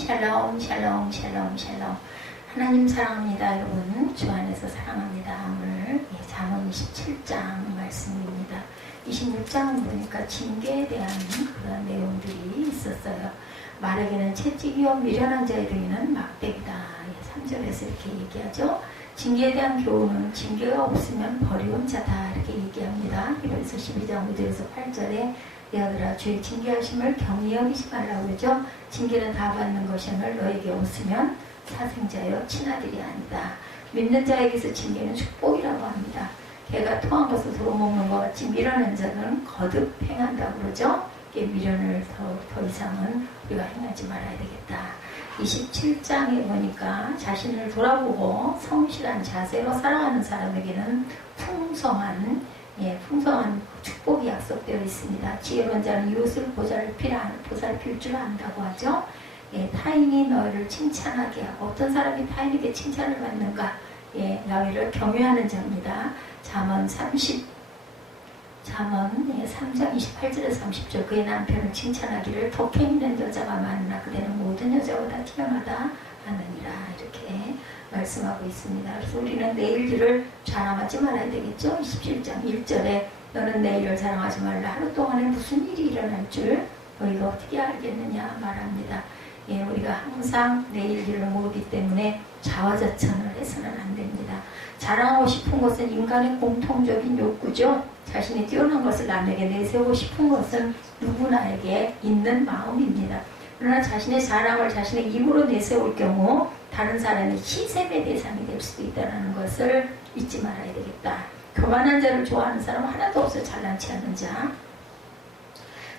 샬롬 샬롬 샬롬 샬롬. 하나님 사랑합니다. 여러분 주 안에서 사랑합니다. 오늘 잠언 27장 말씀입니다. 26장은 보니까 징계에 대한 그런 내용들이 있었어요. 말에게는 채찍이요 미련한 자에게는 막대기다. 3절에서 이렇게 얘기하죠. 징계에 대한 교훈은 징계가 없으면 버리운 자다 이렇게 얘기합니다. 그래서 12장 5절에서 8절에 내 아들아 주의 징계하심을 경히 여기지 말라고 그러죠. 징계는 다 받는 것임을 너에게 없으면 사생자여 친아들이 아니다. 믿는 자에게서 징계는 축복이라고 합니다. 개가 토한 것을 도로먹는 것 같이 미련한 자는 거듭 행한다고 그러죠. 미련을 더 이상은 우리가 행하지 말아야 되겠다. 27장에 보니까 자신을 돌아보고 성실한 자세로 살아가는 사람에게는 풍성한 축복이 약속되어 있습니다. 지혜로운 자는 이웃을 보살필 줄 안다고 하죠. 타인이 너희를 칭찬하게 하고 어떤 사람이 타인에게 칭찬을 받는가? 너희를 경외하는 자입니다. 잠언 3장 28절에서 30절 그의 남편을 칭찬하기를 독해 있는 여자가 많으나 그대는 모든 여자보다 뛰어나다 하느니라 이렇게 말씀하고 있습니다. 그래서 우리는 내일 일을 자랑하지 말아야 되겠죠. 27장 1절에 너는 내일을 자랑하지 말라. 하루 동안에 무슨 일이 일어날 줄 너희가 어떻게 알겠느냐 말합니다. 우리가 항상 내일 일을 모르기 때문에 자화자찬을 해서는 안 됩니다. 자랑하고 싶은 것은 인간의 공통적인 욕구죠. 자신이 뛰어난 것을 남에게 내세우고 싶은 것은 누구나에게 있는 마음입니다. 그러나 자신의 자랑을 자신의 입으로 내세울 경우 다른 사람이 시샘의 대상이 될 수도 있다는 것을 잊지 말아야 되겠다. 교만한 자를 좋아하는 사람은 하나도 없어 잘난치 않는 자.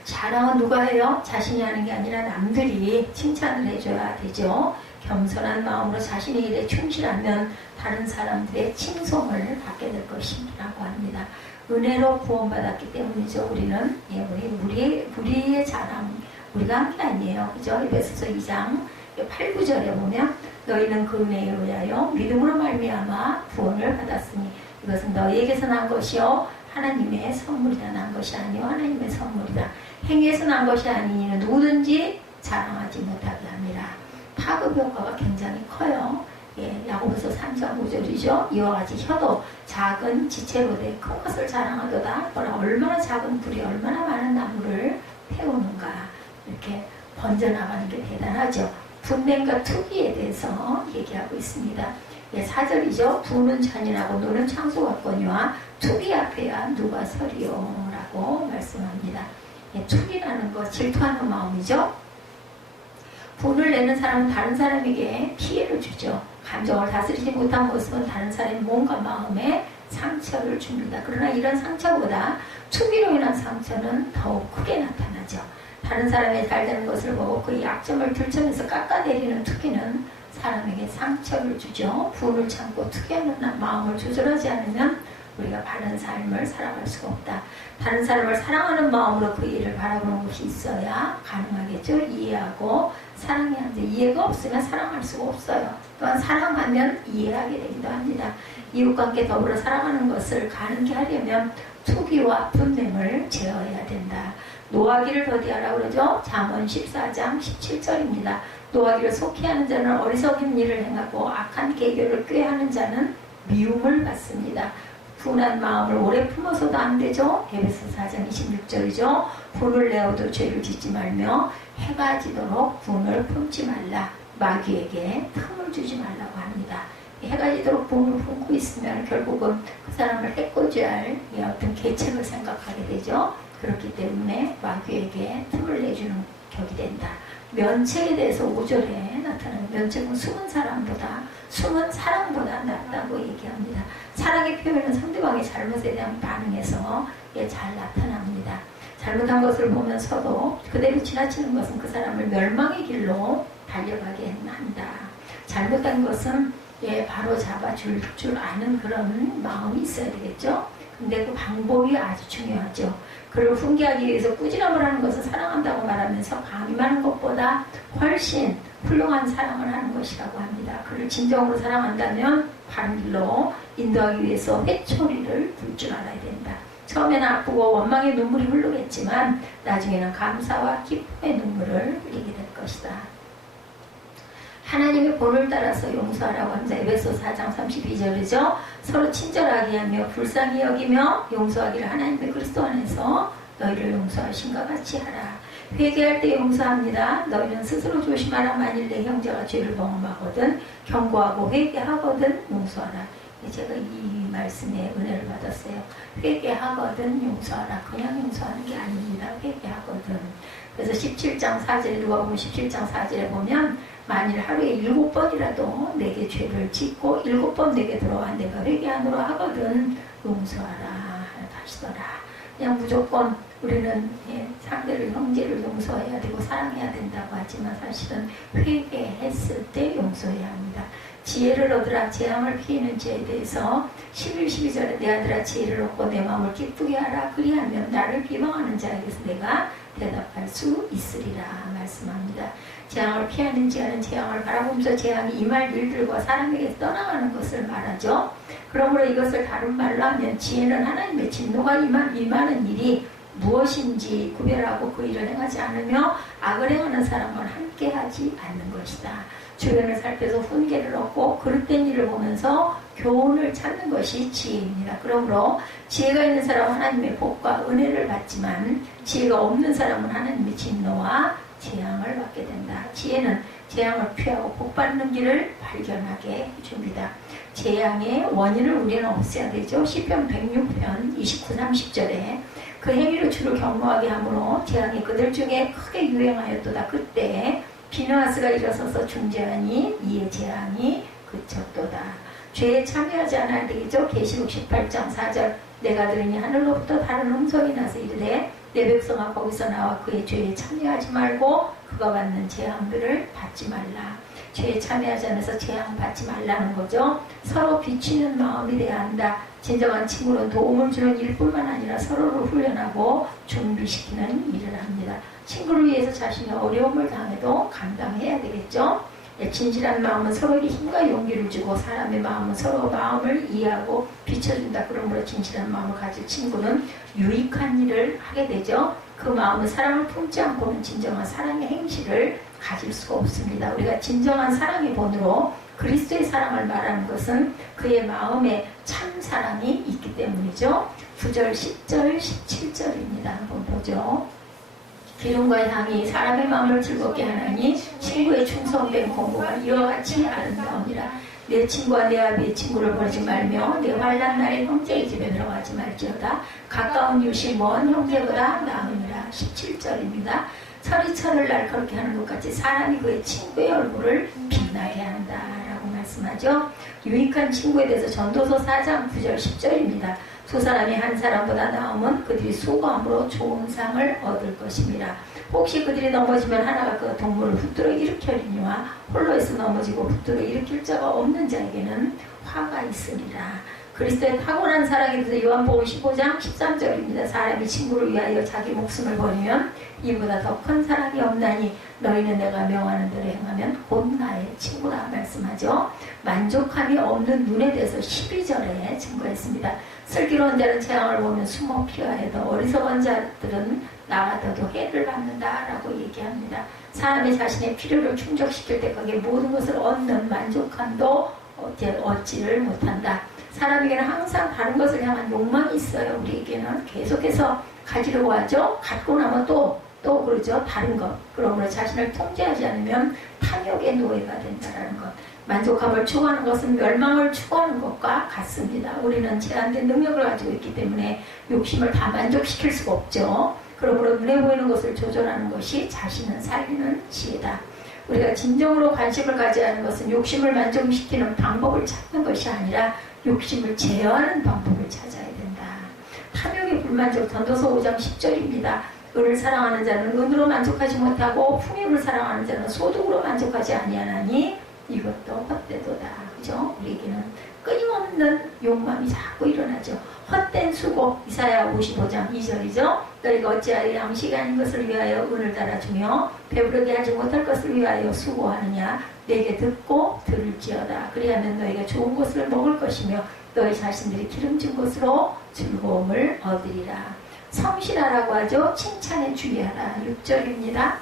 자랑은 누가 해요? 자신이 하는 게 아니라 남들이 칭찬을 해줘야 되죠. 겸손한 마음으로 자신의 일에 충실하면 다른 사람들의 칭송을 받게 될 것이라고 합니다. 은혜로 구원받았기 때문이죠. 우리는 우리의 자랑 우리가 한 게 아니에요. 그죠? 에베소서 2장 8, 9절에 보면 너희는 그 은혜에 의하여 믿음으로 말미암아 구원을 받았으니 이것은 너희에게서 난 것이요 하나님의 선물이다. 난 것이 아니요 하나님의 선물이다. 행위에서 난 것이 아니니 누구든지 자랑하지 못하게 합니다. 파급 효과가 굉장히 커요. 야고보서 3장 5절이죠. 이와 같이 혀도 작은 지체로 돼 큰 것을 자랑하도다. 얼마나 작은 불이 얼마나 많은 나무를 태우는가. 이렇게 번져나가는 게 대단하죠. 분냄과 투기에 대해서 얘기하고 있습니다. 4절이죠. 부는 잔인하고 노는 창수 같거니와 투기 앞에야 누가 서리요 라고 말씀합니다. 투기라는 거 질투하는 마음이죠. 분을 내는 사람은 다른 사람에게 피해를 주죠. 감정을 다스리지 못한 모습은 다른 사람의 몸과 마음에 상처를 줍니다. 그러나 이런 상처보다 투기로 인한 상처는 더욱 크게 나타나죠. 다른 사람의 잘 되는 것을 보고 그 약점을 들춰내서 깎아내리는 투기는 사람에게 상처를 주죠. 분을 참고 투기하는 마음을 조절하지 않으면 우리가 바른 삶을 살아갈 수가 없다. 다른 사람을 사랑하는 마음으로 그 일을 바라보는 것이 있어야 가능하겠죠. 이해하고 사랑해야 하는데 이해가 없으면 사랑할 수가 없어요. 또한 사랑하면 이해하게 되기도 합니다. 이웃과 함께 더불어 살아가는 것을 가능케 하려면 투기와 분냄을 제어해야 된다. 노하기를 더디하라고 그러죠. 잠언 14장 17절입니다. 노하기를 속히 하는 자는 어리석은 일을 행하고 악한 계교를 꾀하는 자는 미움을 받습니다. 분한 마음을 오래 품어서도 안 되죠. 에베소 4장 26절이죠. 분을 내어도 죄를 짓지 말며 해가 지도록 분을 품지 말라. 마귀에게 틈을 주지 말라고 합니다. 해가 지도록 분을 품고 있으면 결국은 그 사람을 해코지할 어떤 계책을 생각하게 되죠. 그렇기 때문에 마귀에게 틈을 내주는 격이 된다. 면책에 대해서 5절에 나타나는 면책은 숨은 사랑보다 낫다고 얘기합니다. 사랑의 표현은 상대방의 잘못에 대한 반응에서 잘 나타납니다. 잘못한 것을 보면서도 그대로 지나치는 것은 그 사람을 멸망의 길로 달려가게 한다. 잘못한 것은 바로 잡아줄 줄 아는 그런 마음이 있어야 되겠죠. 근데 그 방법이 아주 중요하죠. 그를 훈계하기 위해서 꾸지람을 하는 것을 사랑한다고 말하면서 강요하는 것보다 훨씬 훌륭한 사랑을 하는 것이라고 합니다. 그를 진정으로 사랑한다면 바른 길로 인도하기 위해서 회초리를 둘 줄 알아야 된다. 처음에는 아프고 원망의 눈물이 흐르겠지만 나중에는 감사와 기쁨의 눈물을 흘리게 될 것이다. 하나님의 본을 따라서 용서하라고 합니다. 에베소 4장 32절이죠. 서로 친절하게 하며 불쌍히 여기며 용서하기를 하나님의 그리스도 안에서 너희를 용서하신 것 같이 하라. 회개할 때 용서합니다. 너희는 스스로 조심하라. 만일 내 형제가 죄를 범하거든 경고하고 회개하거든 용서하라. 제가 이 말씀에 은혜를 받았어요. 회개하거든 용서하라. 그냥 용서하는 게 아닙니다. 회개하거든. 그래서 17장 4절에 누가복음 17장 4절에 보면 만일 하루에 7번이라도 내게 죄를 짓고 7번 내게 들어와 내가 회개하노라 하거든 용서하라 하시더라. 그냥 무조건 우리는 상대를 형제를 용서해야 되고 사랑해야 된다고 하지만 사실은 회개했을 때 용서해야 합니다. 지혜를 얻으라. 재앙을 피하는 지혜에 대해서 11, 12절에 내 아들아 지혜를 얻고 내 마음을 기쁘게 하라. 그리하면 나를 비방하는 자에게서 내가 대답할 수 있으리라 말씀합니다. 재앙을 피하는 지혜는 재앙을 바라보면서 재앙이 임할 일들과 사람에게 떠나가는 것을 말하죠. 그러므로 이것을 다른 말로 하면 지혜는 하나님의 진노가 임하는 일이 무엇인지 구별하고 그 일을 행하지 않으며 악을 행하는 사람과 함께하지 않는 것이다. 주변을 살펴서 훈계를 얻고 그릇된 일을 보면서 교훈을 찾는 것이 지혜입니다. 그러므로 지혜가 있는 사람은 하나님의 복과 은혜를 받지만 지혜가 없는 사람은 하나님의 진노와 재앙을 받게 된다. 지혜는 재앙을 피하고 복받는 길을 발견하게 해줍니다. 재앙의 원인을 우리는 없애야 되죠. 시편 106편 29, 30절에 그 행위로 주를 경노하게 하므로 재앙이 그들 중에 크게 유행하였도다. 그때 비느하스가 일어서서 중재하니 이에 재앙이 그쳤도다. 죄에 참여하지 않아야 되겠죠. 계시록 18장 4절 내가 들으니 하늘로부터 다른 음성이 나서 이르되 내 백성아 거기서 나와 그의 죄에 참여하지 말고 그가 받는 재앙들을 받지 말라. 죄에 참여하지 않아서 재앙 받지 말라는 거죠. 서로 비추는 마음이 돼야 한다. 진정한 친구는 도움을 주는 일뿐만 아니라 서로를 훈련하고 준비시키는 일을 합니다. 친구를 위해서 자신이 어려움을 당해도 감당해야 되겠죠. 진실한 마음은 서로에게 힘과 용기를 주고 사람의 마음은 서로 마음을 이해하고 비춰준다. 그러므로 진실한 마음을 가질 친구는 유익한 일을 하게 되죠. 그 마음은 사랑을 품지 않고는 진정한 사랑의 행실을 가질 수가 없습니다. 우리가 진정한 사랑의 본으로 그리스도의 사랑을 말하는 것은 그의 마음에 참 사랑이 있기 때문이죠. 9절, 10절, 17절입니다. 한번 보죠. 기름과 향이 사람의 마음을 즐겁게 하나니 친구의 충성된 공부가 이와 같이 아름다우니라. 내 친구와 내 아비의 친구를 버리지 말며 내 환난 날에 형제의 집에 들어가지 말지어다. 가까운 이웃이 먼 형제보다 나으니라. 17절입니다. 서리철을 날카롭게 하는 것 같이 사람이 그의 친구의 얼굴을 빛나게 한다 라고 말씀하죠. 유익한 친구에 대해서 전도서 4장 9절 10절입니다. 두 사람이 한 사람보다 나으면 그들이 수고함으로 좋은 상을 얻을 것입니다. 혹시 그들이 넘어지면 하나가 그 동물을 붙들어 일으켜리니와 홀로에서 넘어지고 붙들어 일으킬 자가 없는 자에게는 화가 있으리라. 그리스도의 타고난 사랑에 대해서 요한복음 15장 13절입니다. 사람이 친구를 위하여 자기 목숨을 버리면 이보다 더 큰 사랑이 없나니 너희는 내가 명하는 대로 행하면 곧 나의 친구라 말씀하죠. 만족함이 없는 눈에 대해서 12절에 증거했습니다. 슬기로운 자는 재앙을 보면 숨어 피하여도 어리석은 자들은 나가더도 해를 받는다라고 얘기합니다. 사람이 자신의 필요를 충족시킬 때까지 모든 것을 얻는 만족함도 얻지를 못한다. 사람에게는 항상 다른 것을 향한 욕망이 있어요. 우리에게는 계속해서 가지려고 하죠. 갖고 나면 또 그러죠. 다른 것. 그러므로 자신을 통제하지 않으면 탐욕의 노예가 된다는 것. 만족함을 추구하는 것은 멸망을 추구하는 것과 같습니다. 우리는 제한된 능력을 가지고 있기 때문에 욕심을 다 만족시킬 수가 없죠. 그러므로 눈에 보이는 것을 조절하는 것이 자신을 살리는 지혜다. 우리가 진정으로 관심을 가져야 하는 것은 욕심을 만족시키는 방법을 찾는 것이 아니라 욕심을 제어하는 방법을 찾아야 된다. 탐욕의 불만족 전도서 5장 10절입니다. 은을 사랑하는 자는 은으로 만족하지 못하고 풍요를 사랑하는 자는 소득으로 만족하지 아니하나니 이것도 헛되도다. 그죠? 우리에게는 끊임없는 욕망이 자꾸 일어나죠. 헛된 수고. 이사야 55장 2절이죠. 너희가 어찌하여 양식이 아닌 것을 위하여 은을 달아주며 배부르게 하지 못할 것을 위하여 수고하느냐. 내게 듣고 들을지어다. 그리하면 너희가 좋은 것을 먹을 것이며 너희 자신들이 기름진 것으로 즐거움을 얻으리라. 성실하라고 하죠. 칭찬에 주의하라. 6절입니다.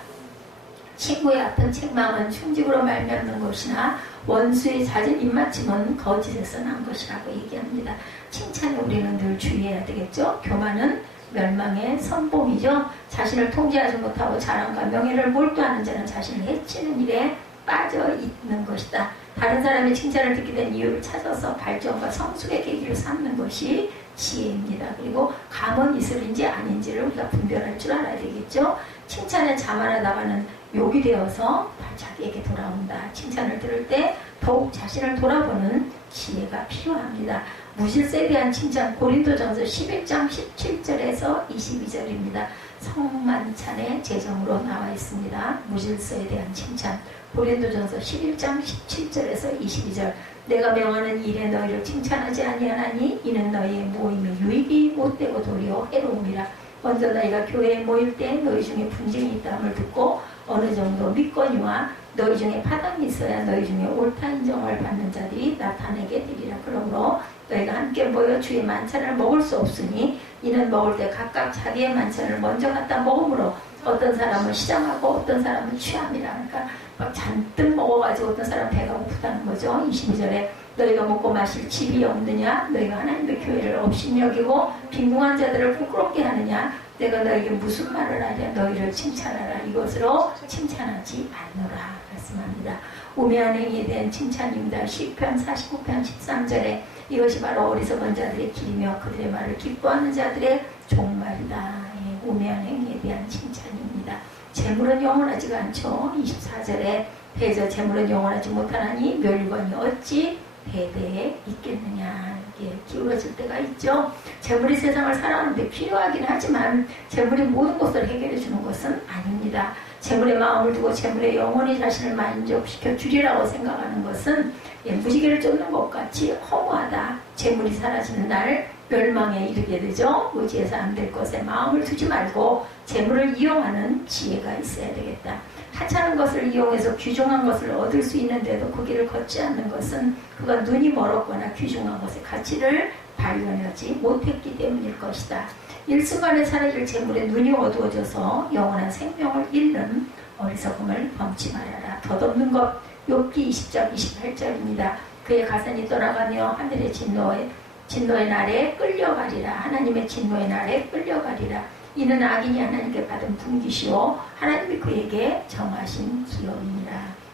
친구의 아픈 책망은 충직으로 말미암는 것이나 원수의 잦은 입맞춤은 거짓에서 난 것이라고 얘기합니다. 칭찬에 우리는 늘 주의해야 되겠죠. 교만은 멸망의 선봉이죠. 자신을 통제하지 못하고 자랑과 명예를 몰두하는 자는 자신을 해치는 일에 빠져 있는 것이다. 다른 사람의 칭찬을 듣게 된 이유를 찾아서 발전과 성숙의 계기를 삼는 것이 지혜입니다. 그리고 감은 이슬인지 아닌지를 우리가 분별할 줄 알아야 되겠죠. 칭찬에 자만하다가는 욕이 되어서 자기에게 돌아온다. 칭찬을 들을 때 더욱 자신을 돌아보는 지혜가 필요합니다. 무질서에 대한 칭찬, 고린도전서 11장 17절에서 22절입니다. 성만찬의 제정으로 나와 있습니다. 무질서에 대한 칭찬, 고린도전서 11장 17절에서 22절. 내가 명하는 일에 너희를 칭찬하지 아니하나니 이는 너희의 모임이 유익이 못되고 도리어 해로움이라. 먼저 너희가 교회에 모일 때 너희 중에 분쟁이 있다함을 듣고 어느 정도 믿거니와 너희 중에 파당이 있어야 너희 중에 옳다 인정을 받는 자들이 나타내게 되리라. 그러므로 너희가 함께 모여 주의 만찬을 먹을 수 없으니 이는 먹을 때 각각 자기의 만찬을 먼저 갖다 먹으므로 어떤 사람은 시장하고 어떤 사람은 취함이라. 그러니까 막 잔뜩 먹어가지고 어떤 사람은 배가 고프다는 거죠. 22절에 너희가 먹고 마실 집이 없느냐? 너희가 하나님의 교회를 없인 여기고 빈궁한 자들을 부끄럽게 하느냐? 내가 너희에게 무슨 말을 하랴? 너희를 칭찬하라. 이것으로 칭찬하지 않노라 말씀합니다. 우매한 행위에 대한 칭찬입니다. 시편 49편 13절에 이것이 바로 어리석은 자들의 길이며 그들의 말을 기뻐하는 자들의 종말이다. 예, 우매한 행위에 대한 칭찬입니다. 재물은 영원하지가 않죠. 24절에 대저 재물은 영원하지 못하나니 멸관이 어찌 대대에 있겠느냐. 이게 기울어질 때가 있죠. 재물이 세상을 살아가는데 필요하긴 하지만 재물이 모든 것을 해결해 주는 것은 아닙니다. 재물의 마음을 두고 재물에 영원히 자신을 만족시켜 주리라고 생각하는 것은 무지개를 쫓는 것 같이 허무하다. 재물이 사라지는 날 멸망에 이르게 되죠. 의지해서 안 될 것에 마음을 두지 말고 재물을 이용하는 지혜가 있어야 되겠다. 하찮은 것을 이용해서 귀중한 것을 얻을 수 있는데도 그 길을 걷지 않는 것은 그가 눈이 멀었거나 귀중한 것의 가치를 발견하지 못했기 때문일 것이다. 일순간에 사라질 재물에 눈이 어두워져서 영원한 생명을 잃는 어리석음을 범치 말아라. 덧없는 것 욥기 20장 28절입니다. 그의 가산이 떠나가며 하늘의 진노의 날에 끌려가리라. 하나님의 진노의 날에 끌려가리라. 이는 악인이 하나님께 받은 분깃이요 하나님이 그에게 정하신 기업이니라.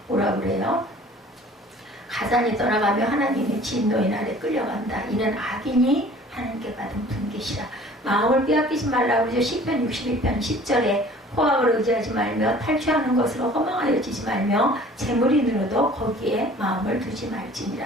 뭐라 그래요? 가산이 떠나가며 하나님의 진노의 날에 끌려간다. 이는 악인이 하나님께 받은 분깃이라. 마음을 빼앗기지 말라고 그러죠. 시편 62편 10절에 호학을 의지하지 말며 탈취하는 것으로 허망하여지지 말며 재물이 늘어도 거기에 마음을 두지 말지니라.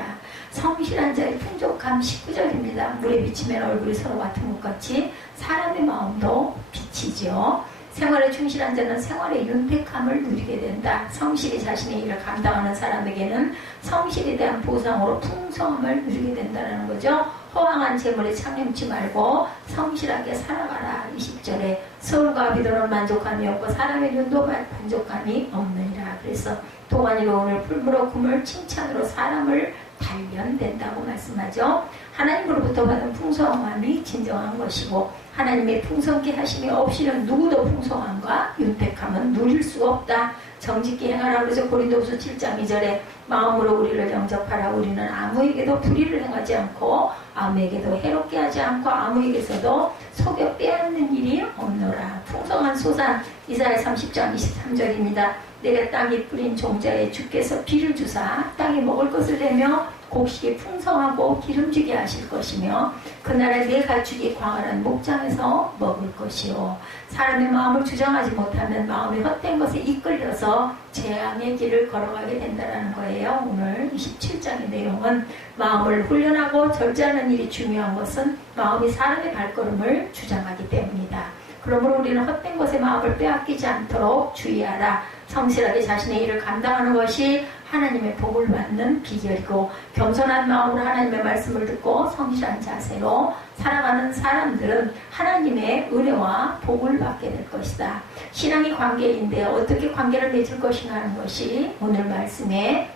성실한 자의 풍족함 19절입니다. 물에 비치면 얼굴이 서로 같은 것 같이 사람의 마음도 비치죠. 생활에 충실한 자는 생활의 윤택함을 누리게 된다. 성실히 자신의 일을 감당하는 사람에게는 성실에 대한 보상으로 풍성함을 누리게 된다는 거죠. 허황한 재물에 창념치 말고 성실하게 살아가라. 20절에 서울과 비도는 만족함이 없고 사람의 눈도 만족함이 없느니라. 그래서 도가니로 오늘 풀무로 금을 칭찬으로 사람을 단련된다고 말씀하죠. 하나님으로부터 받은 풍성함이 진정한 것이고 하나님의 풍성케 하심이 없이는 누구도 풍성함과 윤택함은 누릴 수 없다. 정직히 행하라 그래서 고린도후서 7장 2절에 마음으로 우리를 영접하라. 우리는 아무에게도 불의를 행하지 않고 아무에게도 해롭게 하지 않고 아무에게서도 속여 빼앗는 일이 없노라. 풍성한 소산 이사야 30장 23절입니다. 내가 땅에 뿌린 종자에 주께서 비를 주사 땅에 먹을 것을 내며 곡식이 풍성하고 기름지게 하실 것이며 그날에 내 가축이 광활한 목장에서 먹을 것이요. 사람의 마음을 주장하지 못하면 마음이 헛된 것에 이끌려서 재앙의 길을 걸어가게 된다는 거예요. 오늘 27장의 내용은 마음을 훈련하고 절제하는 일이 중요한 것은 마음이 사람의 발걸음을 주장하기 때문이다. 그러므로 우리는 헛된 것에 마음을 빼앗기지 않도록 주의하라. 성실하게 자신의 일을 감당하는 것이 하나님의 복을 받는 비결이고 겸손한 마음으로 하나님의 말씀을 듣고 성실한 자세로 살아가는 사람들은 하나님의 은혜와 복을 받게 될 것이다. 신앙이 관계인데 어떻게 관계를 맺을 것인가 하는 것이 오늘 말씀의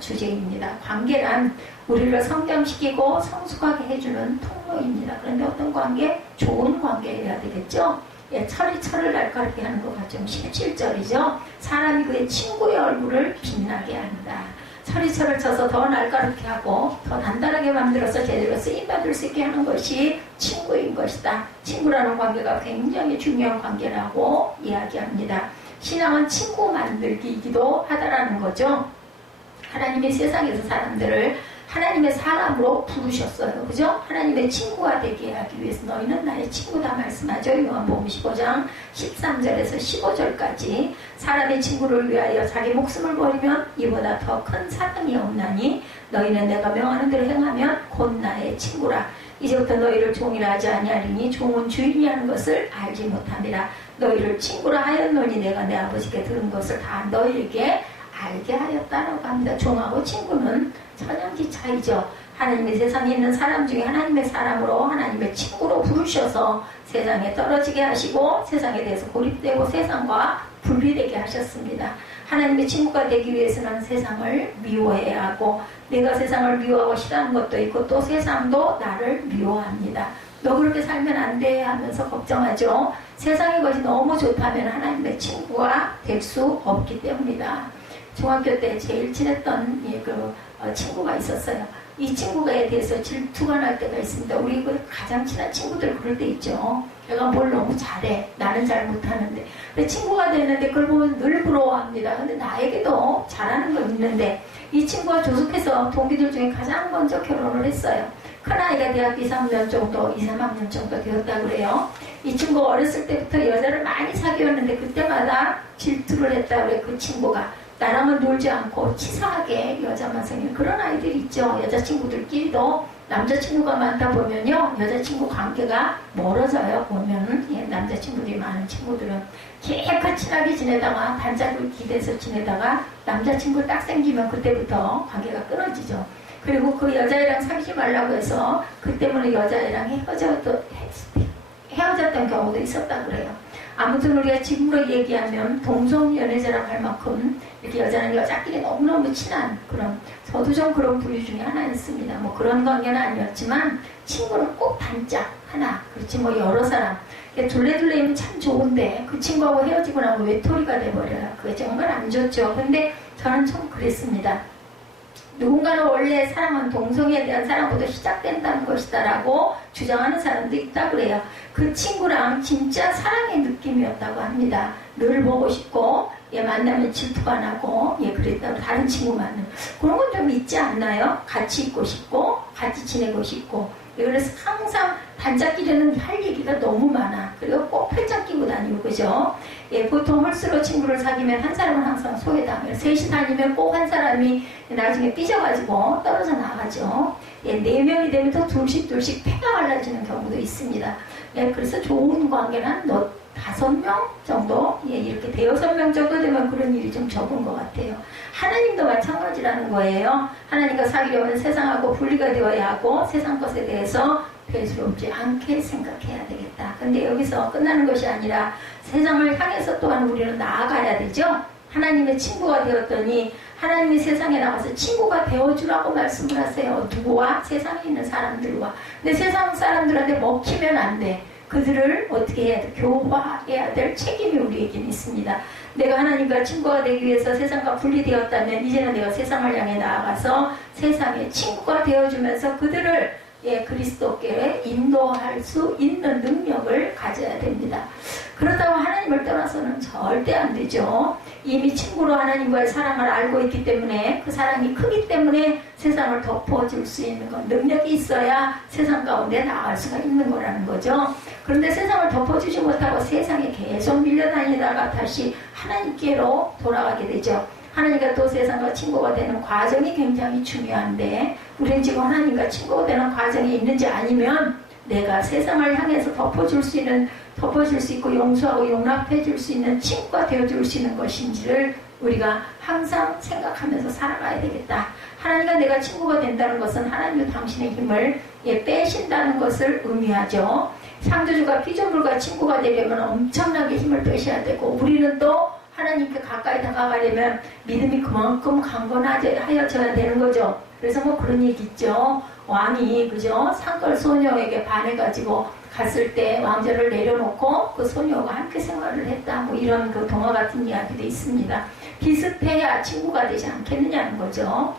주제입니다. 관계란 우리를 성장시키고 성숙하게 해주는 통로입니다. 그런데 어떤 관계? 좋은 관계여야 되겠죠? 예, 철이 철을 날카롭게 하는 것 같죠. 17절이죠. 사람이 그의 친구의 얼굴을 빛나게 한다. 철이 철을 쳐서 더 날카롭게 하고 더 단단하게 만들어서 제대로 쓰임받을 수 있게 하는 것이 친구인 것이다. 친구라는 관계가 굉장히 중요한 관계라고 이야기합니다. 신앙은 친구 만들기이기도 하다라는 거죠. 하나님이 세상에서 사람들을 하나님의 사람으로 부르셨어요. 그죠? 하나님의 친구가 되게 하기 위해서 너희는 나의 친구다 말씀하죠. 요한복음 15장 13절에서 15절까지 사람의 친구를 위하여 자기 목숨을 버리면 이보다 더 큰 사랑이 없나니 너희는 내가 명하는 대로 행하면 곧 나의 친구라. 이제부터 너희를 종이라 하지 아니하리니 종은 주인이 하는 것을 알지 못함이라. 너희를 친구라 하였노니 내가 내 아버지께 들은 것을 다 너희에게 알게 하였다라고 합니다. 종하고 친구는 천양지 차이죠. 하나님의 세상에 있는 사람 중에 하나님의 사람으로 하나님의 친구로 부르셔서 세상에 떨어지게 하시고 세상에 대해서 고립되고 세상과 분리되게 하셨습니다. 하나님의 친구가 되기 위해서는 세상을 미워해야 하고 내가 세상을 미워하고 싫어하는 것도 있고 또 세상도 나를 미워합니다. 너 그렇게 살면 안 돼 하면서 걱정하죠. 세상의 것이 너무 좋다면 하나님의 친구가 될 수 없기 때문이다. 중학교 때 제일 친했던 친구가 있었어요. 이 친구에 대해서 질투가 날 때가 있습니다. 우리 가장 친한 친구들 그럴 때 있죠. 걔가 뭘 너무 잘해. 나는 잘 못하는데. 근데 친구가 됐는데 그걸 보면 늘 부러워합니다. 근데 나에게도 잘하는 건 있는데 이 친구가 조숙해서 동기들 중에 가장 먼저 결혼을 했어요. 큰아이가 대학교 3년 정도, 2, 3학년 정도 되었다 그래요. 이 친구가 어렸을 때부터 여자를 많이 사귀었는데 그때마다 질투를 했다 그래. 그 친구가. 나랑은 놀지 않고 치사하게 여자만 생긴 그런 아이들이 있죠. 여자친구들끼리도 남자친구가 많다 보면요. 여자친구 관계가 멀어져요. 보면 예, 남자친구들이 많은 친구들은 계속 친하게 지내다가 단짝을 기대서 지내다가 남자친구 딱 생기면 그때부터 관계가 끊어지죠. 그리고 그 여자애랑 사귀지 말라고 해서 그 때문에 여자애랑 헤어졌던 경우도 있었다 그래요. 아무튼 우리가 지금으로 얘기하면 동성연애자라고 할 만큼 이렇게 여자는 여자끼리 너무너무 친한 그런 저도 좀 그런 부류 중에 하나였습니다. 뭐 그런 관계는 아니었지만 친구는 꼭 단짝 하나 그렇지 뭐 여러 사람 둘레둘레이면 참 좋은데 그 친구하고 헤어지고 나면 외톨이가 돼버려요. 그게 정말 안 좋죠. 근데 저는 좀 그랬습니다. 누군가는 원래 사랑은 동성애에 대한 사랑부터 시작된다는 것이다 라고 주장하는 사람도 있다 그래요. 그 친구랑 진짜 사랑의 느낌이었다고 합니다. 늘 보고 싶고 만나면 질투가 나고 그랬다고 다른 친구 만나면 그런 건 좀 있지 않나요? 같이 있고 싶고 같이 지내고 싶고 그래서 항상 단짝끼리는 할 얘기가 너무 많아. 그리고 꼭 팔짱 끼고 다니고 그죠? 보통 홀수로 친구를 사귀면 한 사람은 항상 소외당해요. 셋이 다니면 꼭 한 사람이 나중에 삐져가지고 떨어져 나가죠. 4명이 되면 또 둘씩 패가 갈라지는 경우도 있습니다. 그래서 좋은 관계는 5명 정도 이렇게 5-6명 정도 되면 그런 일이 좀 적은 것 같아요. 하나님도 마찬가지라는 거예요. 하나님과 사귀려면 세상하고 분리가 되어야 하고 세상 것에 대해서 대수롭지 않게 생각해야 되겠다. 근데 여기서 끝나는 것이 아니라 세상을 향해서 또한 우리는 나아가야 되죠. 하나님의 친구가 되었더니 하나님이 세상에 나가서 친구가 되어주라고 말씀을 하세요. 누구와? 세상에 있는 사람들과. 근데 세상 사람들한테 먹히면 안 돼. 그들을 어떻게 해야 돼? 교화해야 될 책임이 우리에게는 있습니다. 내가 하나님과 친구가 되기 위해서 세상과 분리되었다면 이제는 내가 세상을 향해 나아가서 세상의 친구가 되어주면서 그들을 그리스도께 인도할 수 있는 능력을 가져야 됩니다. 그렇다고 하나님을 떠나서는 절대 안 되죠. 이미 친구로 하나님과의 사랑을 알고 있기 때문에 그 사랑이 크기 때문에 세상을 덮어줄 수 있는 건 능력이 있어야 세상 가운데 나아갈 수가 있는 거라는 거죠. 그런데 세상을 덮어주지 못하고 세상에 계속 밀려다니다가 다시 하나님께로 돌아가게 되죠. 하나님과 또 세상과 친구가 되는 과정이 굉장히 중요한데 우리는 지금 하나님과 친구가 되는 과정이 있는지 아니면 내가 세상을 향해서 덮어줄 수 있고 용서하고 용납해 줄 수 있는 친구가 되어줄 수 있는 것인지를 우리가 항상 생각하면서 살아가야 되겠다. 하나님과 내가 친구가 된다는 것은 하나님이 당신의 힘을 빼신다는 것을 의미하죠. 창조주가 피조물과 친구가 되려면 엄청나게 힘을 빼셔야 되고 우리는 또 하나님께 가까이 다가가려면 믿음이 그만큼 강건하여져야 되는 거죠. 그래서 뭐 그런 얘기 있죠. 왕이 그죠? 상걸 소녀에게 반해가지고 갔을 때 왕자를 내려놓고 그 소녀가 함께 생활을 했다. 뭐 이런 그 동화 같은 이야기도 있습니다. 비슷해야 친구가 되지 않겠느냐는 거죠.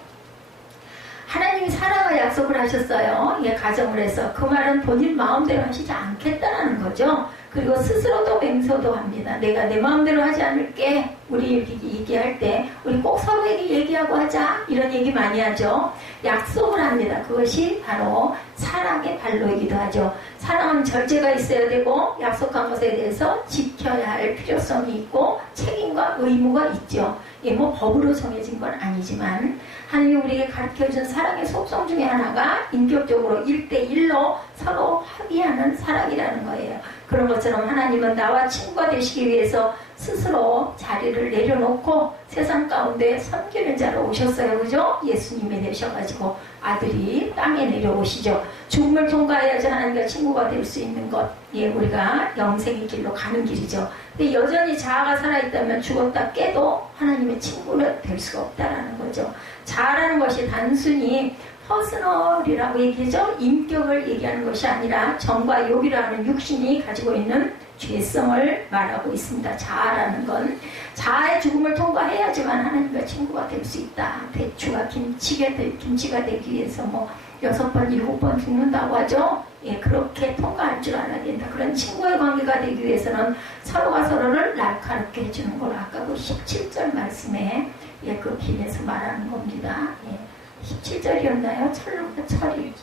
하나님이 사랑을 약속을 하셨어요. 예, 가정을 해서. 그 말은 본인 마음대로 하시지 않겠다는 거죠. 그리고 스스로도 맹세도 합니다. 내가 내 마음대로 하지 않을게. 우리 얘기할 때 우리 꼭 서로에게 얘기하고 하자. 이런 얘기 많이 하죠. 약속을 합니다. 그것이 바로 사랑의 발로이기도 하죠. 사랑은 절제가 있어야 되고 약속한 것에 대해서 지켜야 할 필요성이 있고 책임과 의무가 있죠. 예, 뭐 법으로 정해진 건 아니지만 하나님이 우리에게 가르쳐준 사랑의 속성 중에 하나가 인격적으로 1대1로 서로 합의하는 사랑이라는 거예요. 그런 것처럼 하나님은 나와 친구가 되시기 위해서 스스로 자리를 내려놓고 세상 가운데 섬기는 자로 오셨어요. 그죠? 예수님이 되셔가지고 아들이 땅에 내려오시죠. 죽음을 통과해야지 하나님과 친구가 될 수 있는 것. 예, 우리가 영생의 길로 가는 길이죠. 근데 여전히 자아가 살아있다면 죽었다 깨도 하나님의 친구는 될 수가 없다라는 거죠. 자아라는 것이 단순히 퍼스널이라고 얘기하죠. 인격을 얘기하는 것이 아니라 정과 욕이라는 육신이 가지고 있는 죄성을 말하고 있습니다. 자아라는 건 자아의 죽음을 통과해야지만 하나님과 친구가 될 수 있다. 배추가 김치가 되기 위해서 뭐 6번, 7번 죽는다고 하죠. 예, 그렇게 통과할 줄 알아야 된다. 그런 친구의 관계가 되기 위해서는 서로가 서로를 날카롭게 해주는 걸 아까 그 17절 말씀에 예, 그 길에서 말하는 겁니다. 예. 17절이었나요? 철이.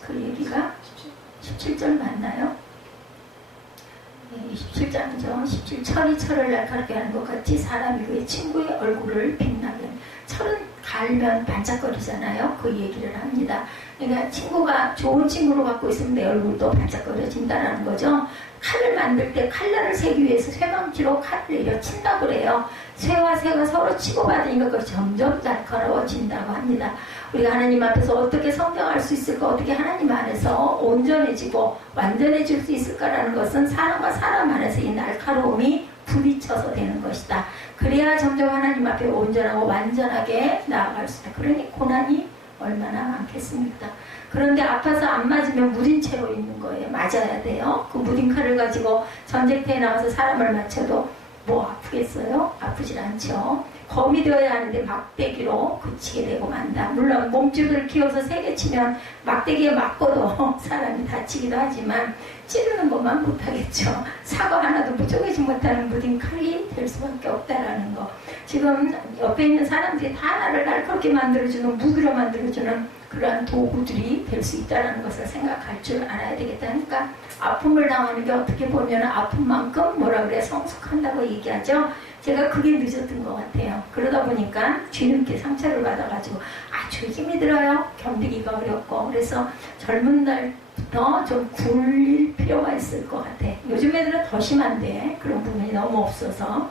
그 얘기가 17절 맞나요? 네, 27장이죠. 17 철이 철을 날카롭게 하는 것 같이 사람이 그의 친구의 얼굴을 빛나게. 철은 갈면 반짝거리잖아요. 그 얘기를 합니다. 그러니까 친구가 좋은 친구로 갖고 있으면 내 얼굴도 반짝거려진다는 거죠. 칼을 만들 때 칼날을 세기 위해서 쇠망치로 칼을 내려친다고 그래요. 쇠와 쇠가 서로 치고받으니까 그것이 점점 날카로워진다고 합니다. 우리가 하나님 앞에서 어떻게 성장할 수 있을까, 어떻게 하나님 안에서 온전해지고 완전해질 수 있을까라는 것은 사람과 사람 안에서 이 날카로움이 부딪혀서 되는 것이다. 그래야 점점 하나님 앞에 온전하고 완전하게 나아갈 수 있다. 그러니 고난이 얼마나 많겠습니까? 그런데 아파서 안 맞으면 무딘 채로 있는 거예요. 맞아야 돼요. 그 무딘 칼을 가지고 전쟁터에 나가서 사람을 맞춰도 뭐 아프겠어요? 아프질 않죠. 검이 되어야 하는데 막대기로 그치게 되고 만다. 물론 몸집을 키워서 세게 치면 막대기에 맞고도 사람이 다치기도 하지만 찌르는 것만 못하겠죠. 사과 하나도 부족하지 못하는 무딘 칼이 될 수밖에 없다라는 거. 지금 옆에 있는 사람들이 다 나를 날카롭게 만들어주는, 무기로 만들어주는 그러한 도구들이 될 수 있다는 것을 생각할 줄 알아야 되겠다. 그러니까 아픔을 당하는 게 어떻게 보면 아픔만큼 뭐라 그래 성숙한다고 얘기하죠. 제가 그게 늦었던 것 같아요. 그러다 보니까 뒤늦게 상처를 받아가지고 아주 힘이 들어요. 견디기가 어렵고. 그래서 젊은 날부터 좀 굴릴 필요가 있을 것 같아. 요즘 애들은 더 심한데 그런 부분이 너무 없어서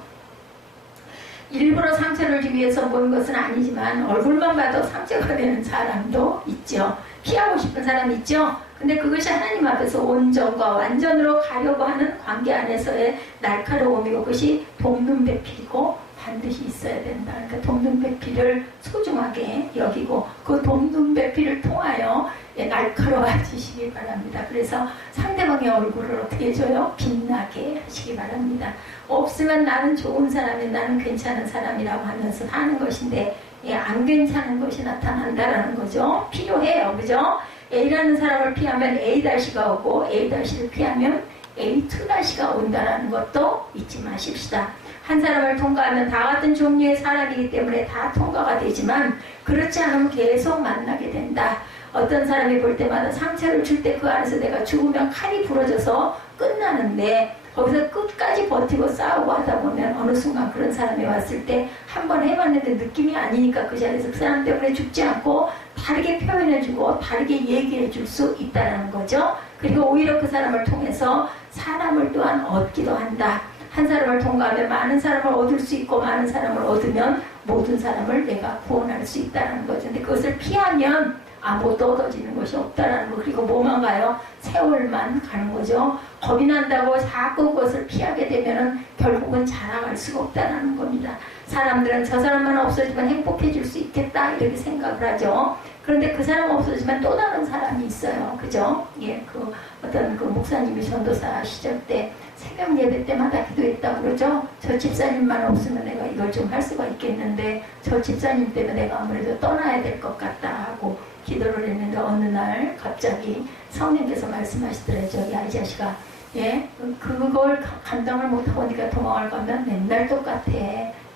일부러 상처를 주기 위해서 모인 것은 아니지만 얼굴만 봐도 상처가 되는 사람도 있죠. 피하고 싶은 사람이 있죠. 근데 그것이 하나님 앞에서 온전과 완전으로 가려고 하는 관계 안에서의 날카로움이고 그것이 돕는배필이고 반드시 있어야 된다. 그러니까 돕는배필을 소중하게 여기고 그 돕는배필을 통하여 날카로워지시기 바랍니다. 그래서 상대방의 얼굴을 어떻게 해줘요? 빛나게 하시기 바랍니다. 없으면 나는 좋은 사람이 나는 괜찮은 사람이라고 하면서 하는 것인데 안 괜찮은 것이 나타난다라는 거죠. 필요해요. 그죠? A라는 사람을 피하면 A-가 오고 A-를 피하면 A2-가 온다라는 것도 잊지 마십시다. 한 사람을 통과하면 다 같은 종류의 사람이기 때문에 다 통과가 되지만 그렇지 않으면 계속 만나게 된다. 어떤 사람이 볼 때마다 상처를 줄 때 그 안에서 내가 죽으면 칼이 부러져서 끝나는데 거기서 끝까지 버티고 싸우고 하다 보면 어느 순간 그런 사람이 왔을 때 한 번 해봤는데 느낌이 아니니까 그 자리에서 그 사람 때문에 죽지 않고 다르게 표현해주고 다르게 얘기해줄 수 있다는 거죠. 그리고 오히려 그 사람을 통해서 사람을 또한 얻기도 한다. 한 사람을 통과하면 많은 사람을 얻을 수 있고 많은 사람을 얻으면 모든 사람을 내가 구원할 수 있다는 거죠. 근데 그것을 피하면 아무것도 얻어지는 것이 없다라는 거. 그리고 뭐만 가요? 세월만 가는 거죠. 겁이 난다고 자꾸 그것을 피하게 되면은 결국은 자라갈 수가 없다라는 겁니다. 사람들은 저 사람만 없어지면 행복해질 수 있겠다 이렇게 생각을 하죠. 그런데 그 사람 없어지면 또 다른 사람이 있어요. 그죠? 예, 그 어떤 그 목사님이 전도사 시절 때 새벽 예배 때마다 기도했다고 그러죠. 저 집사님만 없으면 내가 이걸 좀 할 수가 있겠는데 저 집사님 때문에 내가 아무래도 떠나야 될 것 같다 하고 기도를 했는데 어느 날 갑자기 성령께서 말씀하시더래요. 저기 이 자식아, 예, 그걸 감당을 못하고 네가 도망을 가면 맨날 똑같아.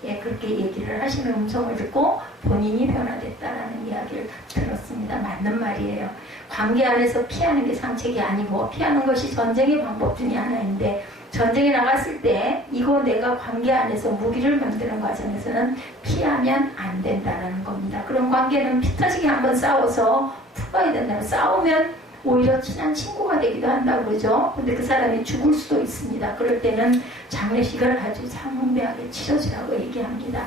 예, 그렇게 얘기를 하시는 음성을 듣고 본인이 변화됐다라는 이야기를 들었습니다. 맞는 말이에요. 관계 안에서 피하는 게 상책이 아니고 피하는 것이 전쟁의 방법 중에 하나인데 전쟁에 나갔을 때 이거 내가 관계 안에서 무기를 만드는 과정에서는 피하면 안 된다라는 겁니다. 그런 관계는 피 터지게 한번 싸워서 풀어야 된다고. 싸우면 오히려 친한 친구가 되기도 한다고 그러죠. 근데 그 사람이 죽을 수도 있습니다. 그럴 때는 장례식을 아주 장대하게 치러주라고 얘기합니다.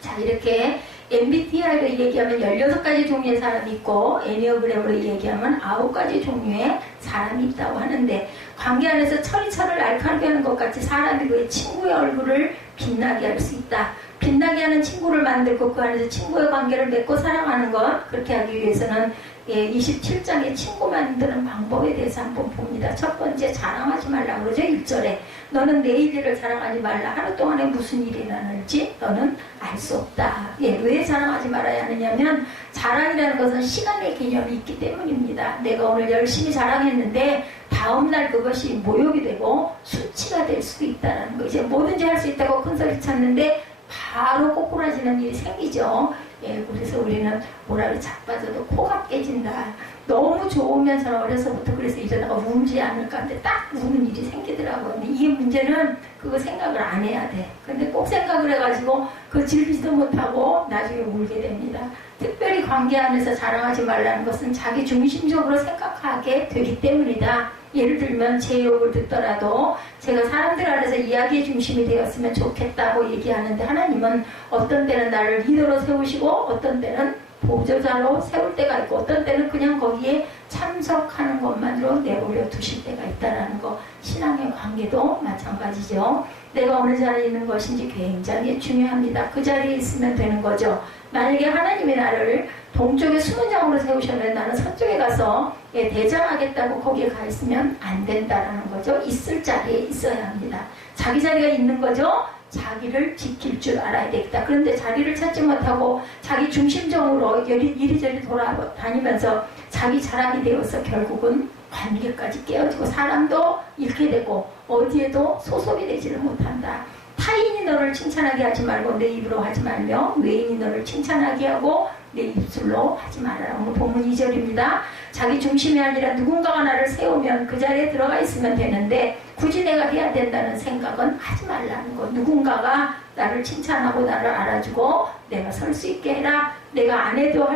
자, 이렇게 MBTI로 얘기하면 16가지 종류의 사람이 있고 애니어그램으로 얘기하면 9가지 종류의 사람이 있다고 하는데 관계 안에서 철이 알카르게 하는 것 같이 사람이 그의 친구의 얼굴을 빛나게 할 수 있다. 빛나게 하는 친구를 만들고 그 안에서 친구의 관계를 맺고 사랑하는 것, 그렇게 하기 위해서는 27장의 친구 만드는 방법에 대해서 한번 봅니다. 첫 번째, 자랑하지 말라 그러죠. 1절에 너는 내일 일을 자랑하지 말라. 하루 동안에 무슨 일이 일어날지 너는 알 수 없다. 예, 왜 자랑하지 말아야 하느냐면 자랑이라는 것은 시간의 개념이 있기 때문입니다. 내가 오늘 열심히 자랑했는데 다음날 그것이 모욕이 되고 수치가 될 수도 있다는 거. 이제 뭐든지 할 수 있다고 큰소리 쳤는데 바로 꼬꾸라지는 일이 생기죠. 예, 그래서 우리는 뭐라고 자빠져도 코가 깨진다. 너무 좋으면서는 어려서부터 그래서 이러다가 울지 않을까 하는데 딱 우는 일이 생기더라고요. 근데 이 문제는 그거 생각을 안 해야 돼. 근데 꼭 생각을 해가지고 그거 즐기지도 못하고 나중에 울게 됩니다. 특별히 관계 안에서 자랑하지 말라는 것은 자기 중심적으로 생각하게 되기 때문이다. 예를 들면 제 욕을 듣더라도 제가 사람들 안에서 이야기의 중심이 되었으면 좋겠다고 얘기하는데 하나님은 어떤 때는 나를 리더로 세우시고 어떤 때는 보조자로 세울 때가 있고 어떤 때는 그냥 거기에 참석하는 것만으로 내버려 두실 때가 있다는 거. 신앙의 관계도 마찬가지죠. 내가 어느 자리에 있는 것인지 굉장히 중요합니다. 그 자리에 있으면 되는 거죠. 만약에 하나님이 나를 동쪽에 수문장으로 세우셨는데 나는 서쪽에 가서 대장하겠다고 거기에 가 있으면 안 된다라는 거죠. 있을 자리에 있어야 합니다. 자기 자리가 있는 거죠. 자기를 지킬 줄 알아야 되겠다. 그런데 자리를 찾지 못하고 자기 중심적으로 이리저리 돌아다니면서 자기 자랑이 되어서 결국은 관계까지 깨어지고 사람도 잃게 되고 어디에도 소속이 되지를 못한다. 타인이 너를 칭찬하게 하지 말고 내 입으로 하지 말며 외인이 너를 칭찬하게 하고 내 입술로 하지 말아라. 오늘 본문 2절입니다. 자기 중심이 아니라 누군가가 나를 세우면 그 자리에 들어가 있으면 되는데 굳이 내가 해야 된다는 생각은 하지 말라는 거. 누군가가 나를 칭찬하고 나를 알아주고 내가 설 수 있게 해라. 내가 안 해도